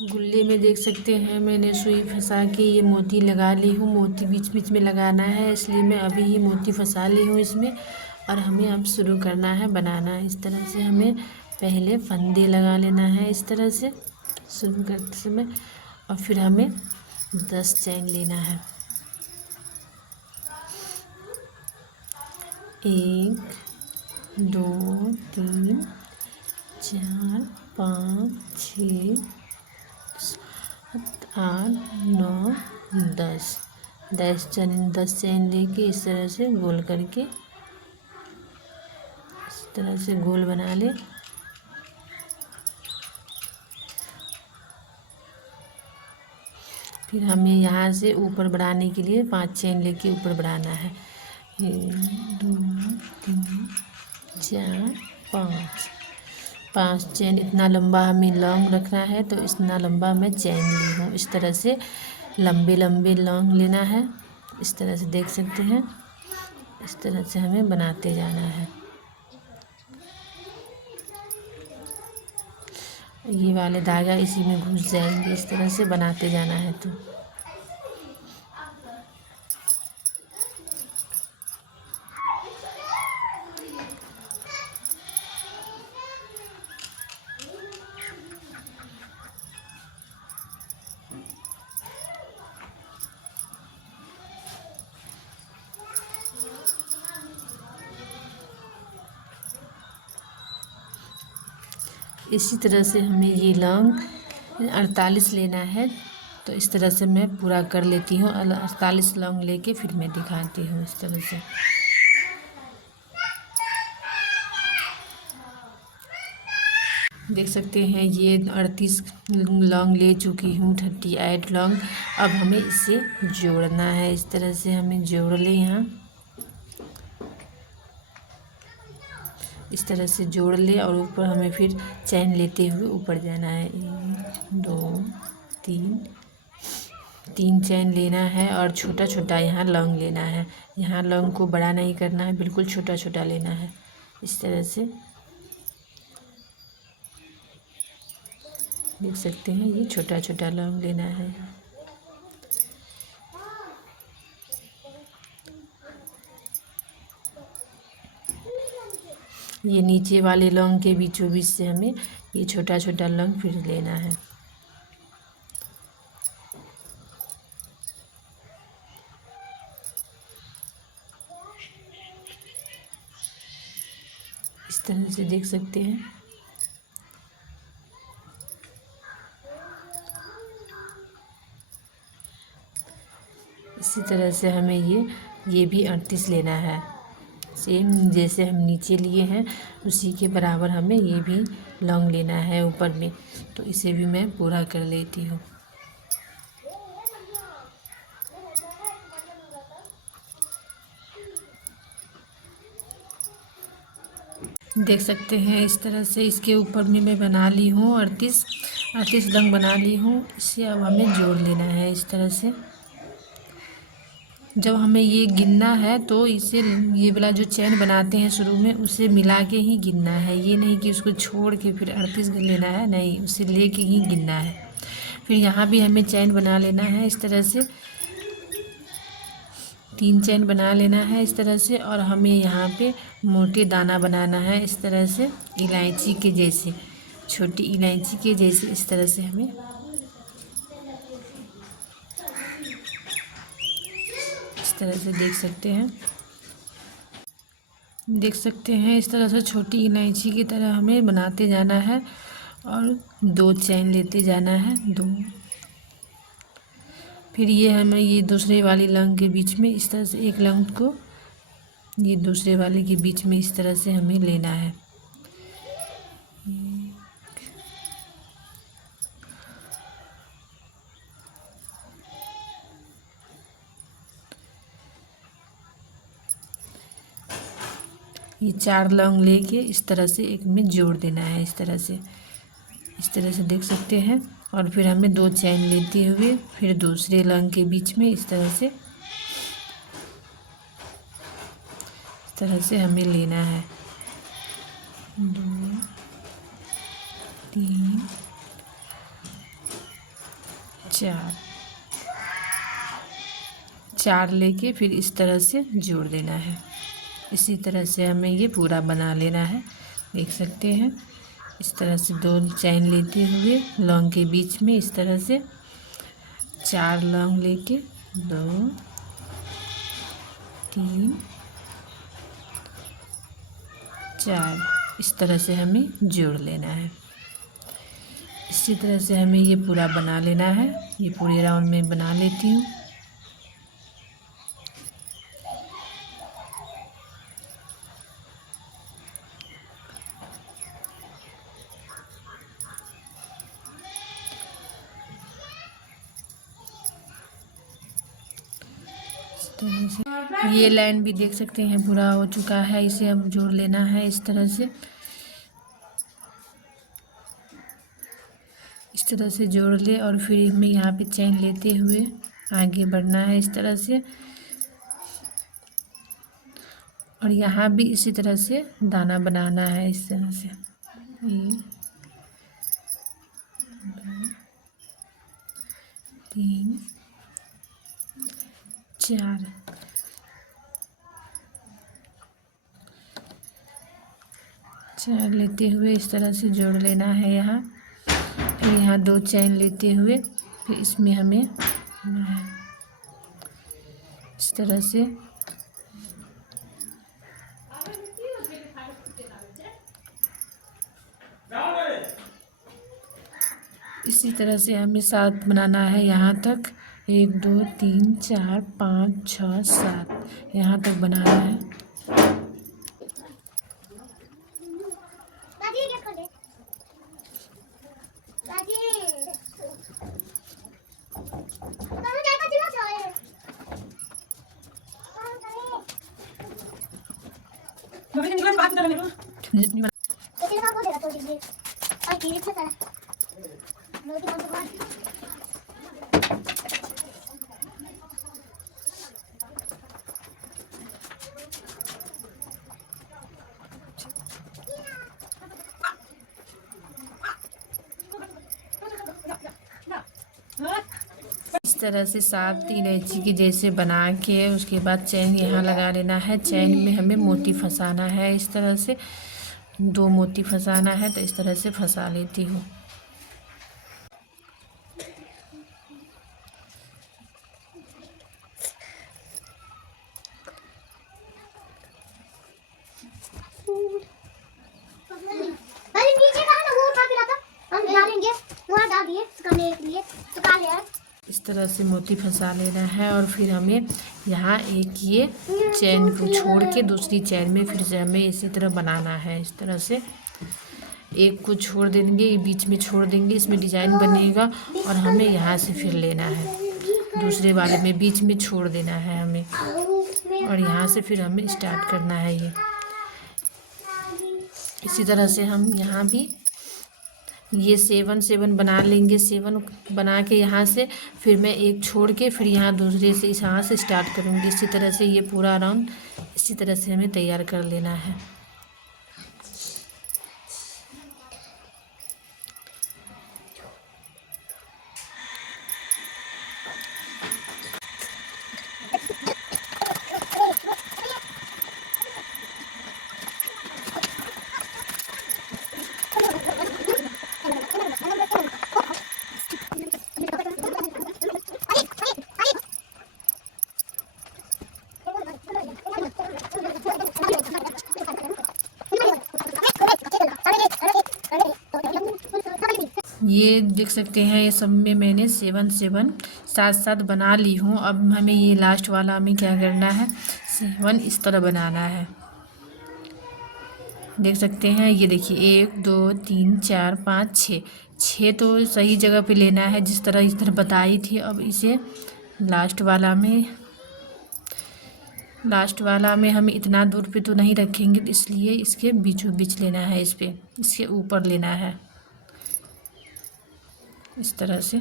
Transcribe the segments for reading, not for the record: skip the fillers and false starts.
गुल्ले में देख सकते हैं मैंने सुई फंसा के ये मोती लगा ली हूँ। मोती बीच बीच में लगाना है, इसलिए मैं अभी ही मोती फंसा ली हूँ इसमें। और हमें अब शुरू करना है बनाना। इस तरह से हमें पहले फंदे लगा लेना है इस तरह से शुरू करते समय, और फिर हमें 10 चैन लेना है। 1 2 3 4 5 6 7 8 9 10 10 चैन लेके इस तरह से गोल करके इस तरह से गोल बना ले। फिर हमें यहाँ से ऊपर बढ़ाने के लिए 5 चैन लेके ऊपर बढ़ाना है। 1 2 3 4 5 चैन। इतना लंबा हमें लॉन्ग रखना है, तो इतना लंबा मैं चैन ली हूँ। इस तरह से लंबे लंबे लॉन्ग लेना है। इस तरह से देख सकते हैं, इस तरह से हमें बनाते जाना है। ये वाले धागा इसी में घुस जाएंगे। इस तरह से बनाते जाना है। तो इसी तरह से हमें ये लॉन्ग 48 लेना है। तो इस तरह से मैं पूरा कर लेती हूँ। 48 लॉन्ग लेके फिर मैं दिखाती हूँ इस तरह से। देख सकते हैं ये 38 लॉन्ग ले चुकी हूँ, 38 लॉन्ग। अब हमें इसे जोड़ना है। इस तरह से हमें जोड़ ले। यहाँ इस तरह से जोड़ ले और ऊपर हमें फिर चैन लेते हुए ऊपर जाना है। 1 2 3 चैन लेना है और छोटा छोटा यहाँ लॉन्ग लेना है। यहाँ लॉन्ग को बड़ा नहीं करना है, बिल्कुल छोटा छोटा लेना है। इस तरह से देख सकते हैं, ये छोटा छोटा लॉन्ग लेना है। ये नीचे वाले लॉन्ग के बीचों बीच से हमें ये छोटा छोटा लॉन्ग फिर लेना है। इस तरह से देख सकते हैं। इसी तरह से हमें ये भी 38 लेना है। सेम जैसे हम नीचे लिए हैं उसी के बराबर हमें ये भी लॉन्ग लेना है ऊपर में। तो इसे भी मैं पूरा कर लेती हूँ। देख सकते हैं इस तरह से इसके ऊपर में मैं बना ली हूँ 38 लॉन्ग बना ली हूँ। इसे अब हमें जोड़ लेना है इस तरह से। जब हमें ये गिनना है तो इसे ये वाला जो चैन बनाते हैं शुरू में उसे मिला के ही गिनना है। ये नहीं कि उसको छोड़ के फिर 38 लेना है, नहीं, उसे ले के ही गिनना है। फिर यहाँ भी हमें चैन बना लेना है इस तरह से। 3 चैन बना लेना है इस तरह से। और हमें यहाँ पे मोटे दाना बनाना है इस तरह से, इलायची के जैसे, छोटी इलायची के जैसे। इस तरह से हमें इस तरह से देख सकते हैं इस तरह से छोटी इलायची की तरह हमें बनाते जाना है। और 2 चैन लेते जाना है, 2। फिर ये हमें ये दूसरे वाली लॉन्ग के बीच में इस तरह से एक लॉन्ग को ये दूसरे वाले के बीच में इस तरह से हमें लेना है। ये 4 लॉन्ग लेके इस तरह से एक में जोड़ देना है इस तरह से देख सकते हैं। और फिर हमें 2 चैन लेते हुए फिर दूसरे लॉन्ग के बीच में इस तरह से हमें लेना है। 2 3 4 4 लेके फिर इस तरह से जोड़ देना है। इसी तरह से हमें ये पूरा बना लेना है। देख सकते हैं इस तरह से 2 चैन लेते हुए लौंग के बीच में इस तरह से 4 लौंग लेके 2 3 4 इस तरह से हमें जोड़ लेना है। इसी तरह से हमें ये पूरा बना लेना है। ये पूरे राउंड में बना लेती हूँ। ये लाइन भी देख सकते हैं पूरा हो चुका है। इसे अब जोड़ लेना है इस तरह से। इस तरह से जोड़ ले और फिर हमें यहाँ पे चैन लेते हुए आगे बढ़ना है इस तरह से। और यहाँ भी इसी तरह से दाना बनाना है इस तरह से। 1 2 3 4 4 लेते हुए इस तरह से जोड़ लेना है यहाँ। फिर यहाँ 2 चैन लेते हुए फिर इसमें हमें इस तरह से इसी तरह से हमें 7 बनाना है यहाँ तक। 1 2 3 4 5 6 7 यहाँ तक बनाना है। इस तरह से 7 इलायची के जैसे बना के उसके बाद चैन यहाँ लगा लेना है। चैन में हमें मोती फंसाना है इस तरह से। 2 मोती फंसाना है तो इस तरह से फंसा लेती हूँ। इस तरह से मोती फंसा लेना है और फिर हमें यहाँ एक ये चैन को छोड़ के दूसरी चैन में फिर से हमें इसी तरह बनाना है। इस तरह से एक को छोड़ देंगे, ये बीच में छोड़ देंगे, इसमें डिजाइन बनेगा और हमें यहाँ से फिर लेना है। दूसरे वाले में बीच में छोड़ देना है हमें और यहाँ से फिर हमें स्टार्ट करना है ये। इसी तरह से हम यहाँ भी ये 7 7 बना लेंगे। 7 बना के यहाँ से फिर मैं एक छोड़ के फिर यहाँ दूसरे से यहाँ से स्टार्ट करूँगी। इसी तरह से ये पूरा राउंड इसी तरह से हमें तैयार कर लेना है। ये देख सकते हैं ये सब में मैंने 7 7 साथ साथ बना ली हूँ। अब हमें ये लास्ट वाला हमें क्या करना है, 7 इस तरह बनाना है। देख सकते हैं ये देखिए 1 2 3 4 5 6 तो सही जगह पे लेना है जिस तरह इस तरह बताई थी। अब इसे लास्ट वाला में हम इतना दूर पे तो नहीं रखेंगे, इसलिए इसके बीचों बीच लेना है। इस पे इसके ऊपर लेना है इस तरह से।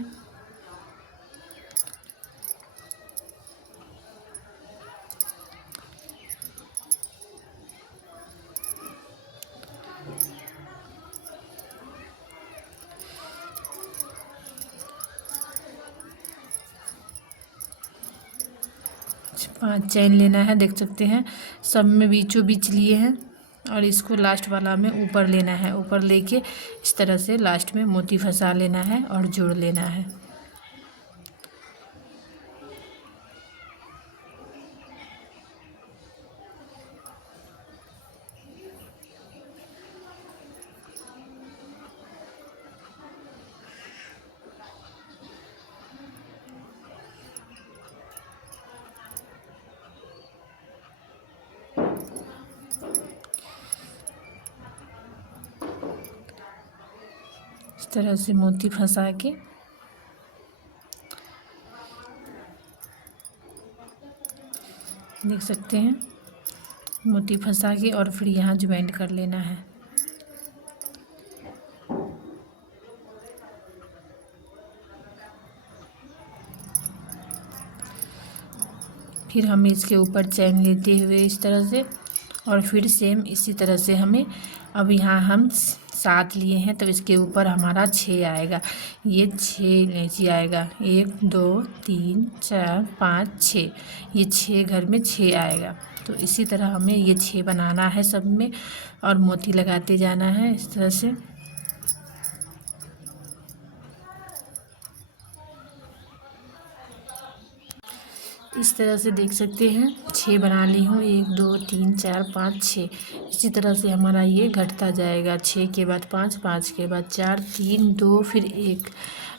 5 चैन लेना है। देख सकते हैं सब में बीचों बीच लिए हैं और इसको लास्ट वाला में ऊपर लेना है। ऊपर लेके इस तरह से लास्ट में मोती फंसा लेना है और जोड़ लेना है। इस तरह से मोती फंसा के देख सकते हैं, मोती फंसा के और फिर यहाँ ज्वाइंट कर लेना है। फिर हमें इसके ऊपर चैन लेते हुए इस तरह से और फिर सेम इसी तरह से हमें, अब यहाँ हम 7 लिए हैं तो इसके ऊपर हमारा 6 आएगा। ये 6 इलायची आएगा, 1 2 3 4 5 6, ये 6 घर में 6 आएगा। तो इसी तरह हमें ये 6 बनाना है सब में और मोती लगाते जाना है इस तरह से। इस तरह से देख सकते हैं 6 बना ली हूँ, 1 2 3 4 5 6। इसी तरह से हमारा ये घटता जाएगा। 6 के बाद 5, 5 के बाद 4, 3 2 फिर 1,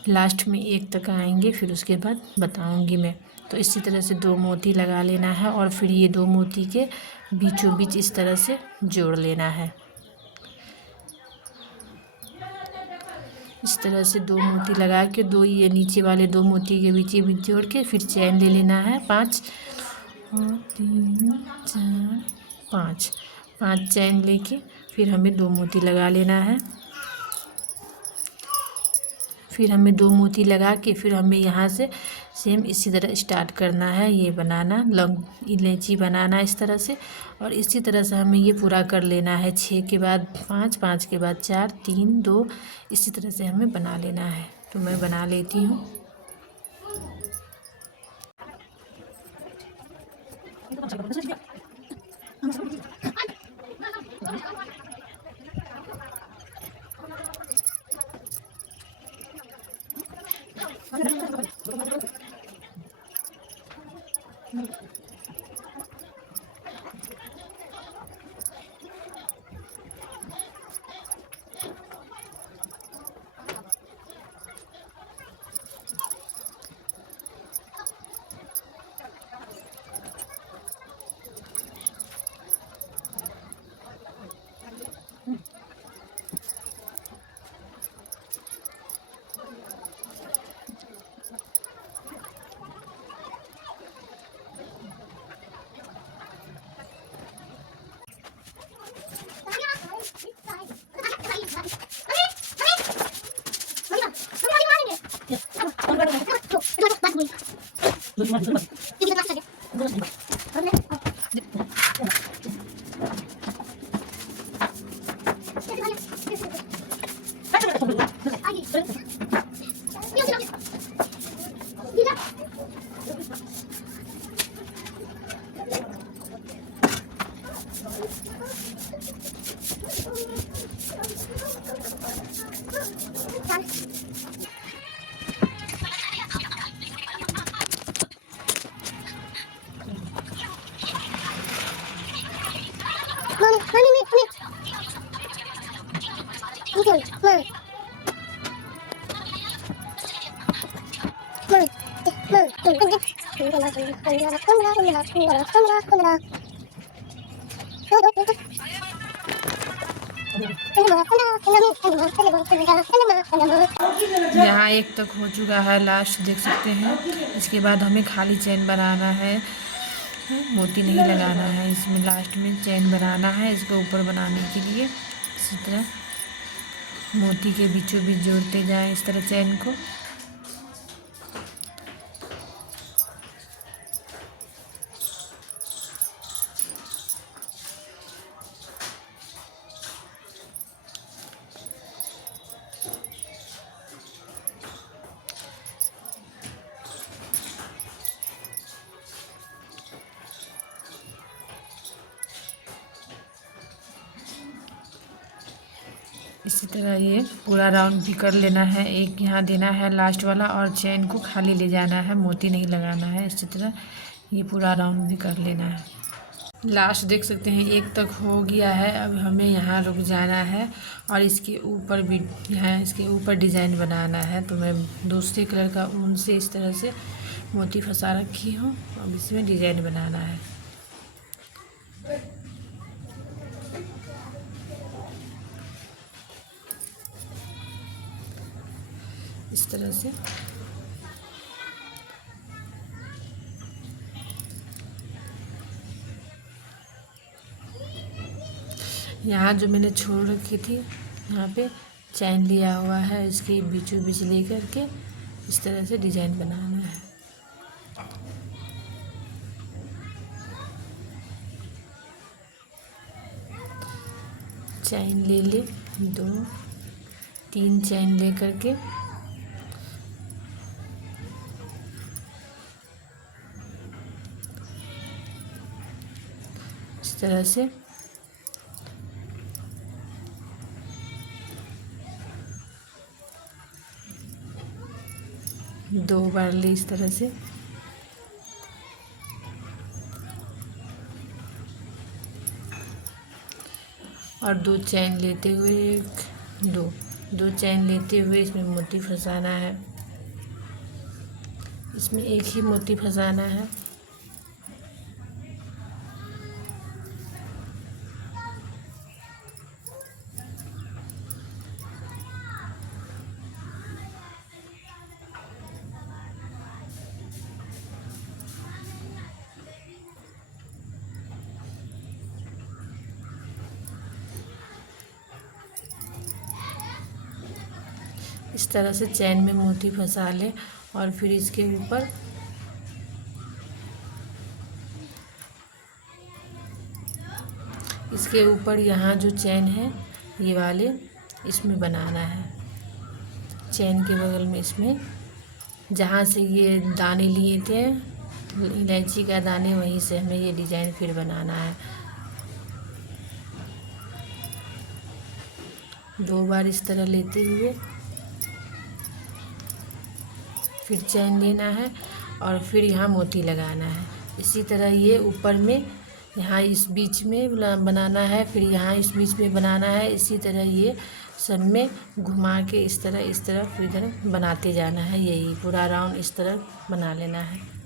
लास्ट में 1 तक आएंगे, फिर उसके बाद बताऊंगी मैं। तो इसी तरह से 2 मोती लगा लेना है और फिर ये 2 मोती के बीचों बीच इस तरह से जोड़ लेना है। इस तरह से 2 मोती लगा के, 2 ये नीचे वाले 2 मोती के बीच जोड़ के फिर चैन ले लेना है। 5 3 4 5, 5 चैन लेके फिर हमें 2 मोती लगा लेना है। फिर हमें 2 मोती लगा के फिर हमें यहाँ से सेम इसी तरह स्टार्ट करना है, ये बनाना लौंग इलायची बनाना इस तरह से। और इसी तरह से हमें ये पूरा कर लेना है। 6 के बाद 5, 5 के बाद 4 3 2, इसी तरह से हमें बना लेना है। तो मैं बना लेती हूँ। यहाँ 1 तक हो चुका है, लास्ट देख सकते हैं। इसके बाद हमें खाली चैन बनाना है, मोती नहीं लगाना है इसमें। लास्ट में चैन बनाना है इसको ऊपर बनाने के लिए। इसी तरह मोती के बीचों बीच जोड़ते जाएं इस तरह चैन को। इसी तरह ये पूरा राउंड भी कर लेना है। एक यहाँ देना है लास्ट वाला और चैन को खाली ले जाना है, मोती नहीं लगाना है। इसी तरह ये पूरा राउंड भी कर लेना है। लास्ट देख सकते हैं एक तक हो गया है। अब हमें यहाँ रुक जाना है और इसके ऊपर भी यहाँ इसके ऊपर डिज़ाइन बनाना है। तो मैं दूसरे कलर का ऊन से इस तरह से मोती फंसा रखी हूँ। अब इसमें डिज़ाइन बनाना है। इस तरह से यहाँ जो मैंने छोड़ रखी थी यहाँ पे चैन लिया हुआ है, इसके बीचों बीच ले करके इस तरह से डिज़ाइन बनाना है। चैन ले ले, 2-3 चैन ले करके इस तरह से दो बार ले इस तरह से और 2 चैन लेते हुए दो चैन लेते हुए इसमें मोती फंसाना है। इसमें एक ही मोती फंसाना है। इस तरह से चैन में मोती फंसा ले और फिर इसके ऊपर यहाँ जो चैन है ये वाले इसमें बनाना है। चैन के बगल में इसमें जहाँ से ये दाने लिए थे इलायची का दाने, वहीं से हमें ये डिज़ाइन फिर बनाना है। 2 बार इस तरह लेते हुए फिर चैन लेना है और फिर यहाँ मोती लगाना है। इसी तरह ये ऊपर में यहाँ इस बीच में बनाना है, फिर यहाँ इस बीच में बनाना है। इसी तरह ये सब में घुमा के इस तरह फिर इधर बनाते जाना है। यही पूरा राउंड इस तरह बना लेना है।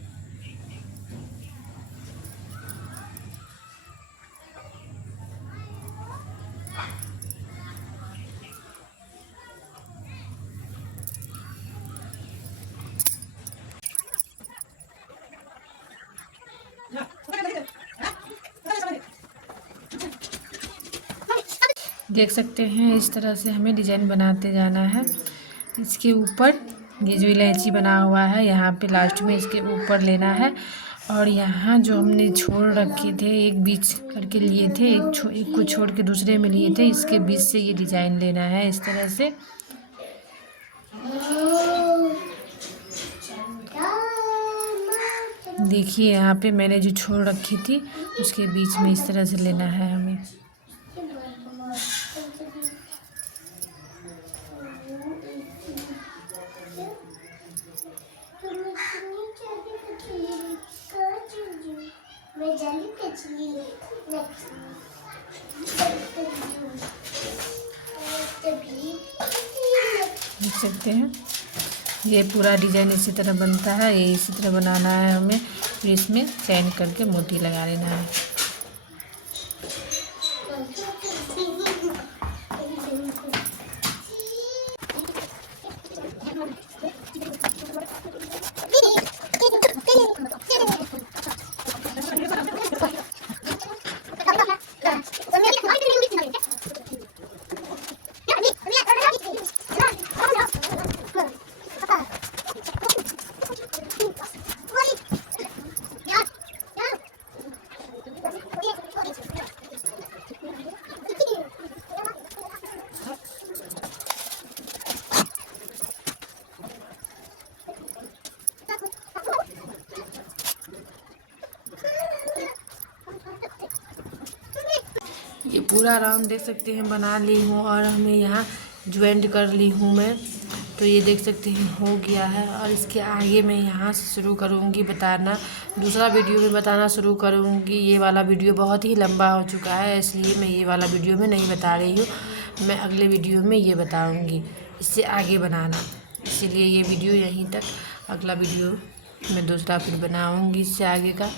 देख सकते हैं इस तरह से हमें डिज़ाइन बनाते जाना है। इसके ऊपर ये जो इलायची बना हुआ है यहाँ पे लास्ट में इसके ऊपर लेना है और यहाँ जो हमने छोड़ रखे थे एक बीच करके लिए थे, एक को छोड़ के दूसरे में लिए थे, इसके बीच से ये डिज़ाइन लेना है इस तरह से। देखिए यहाँ पे मैंने जो छोड़ रखी थी उसके बीच में इस तरह से लेना है हमें। देख सकते हैं ये पूरा डिज़ाइन इसी तरह बनता है। ये इसी तरह बनाना है हमें, फिर इसमें चैन करके मोती लगा लेना है। पूरा राउंड देख सकते हैं बना ली हूँ और हमें यहाँ ज्वाइंट कर ली हूँ मैं। तो ये देख सकते हैं हो गया है। और इसके आगे मैं यहाँ से शुरू करूँगी बताना, दूसरा वीडियो में बताना शुरू करूँगी। ये वाला वीडियो बहुत ही लंबा हो चुका है, इसलिए मैं ये वाला वीडियो में नहीं बता रही हूँ। मैं अगले वीडियो में ये बताऊँगी इससे आगे बनाना, इसीलिए ये वीडियो यहीं तक। अगला वीडियो मैं दूसरा फिर बनाऊँगी इससे आगे का।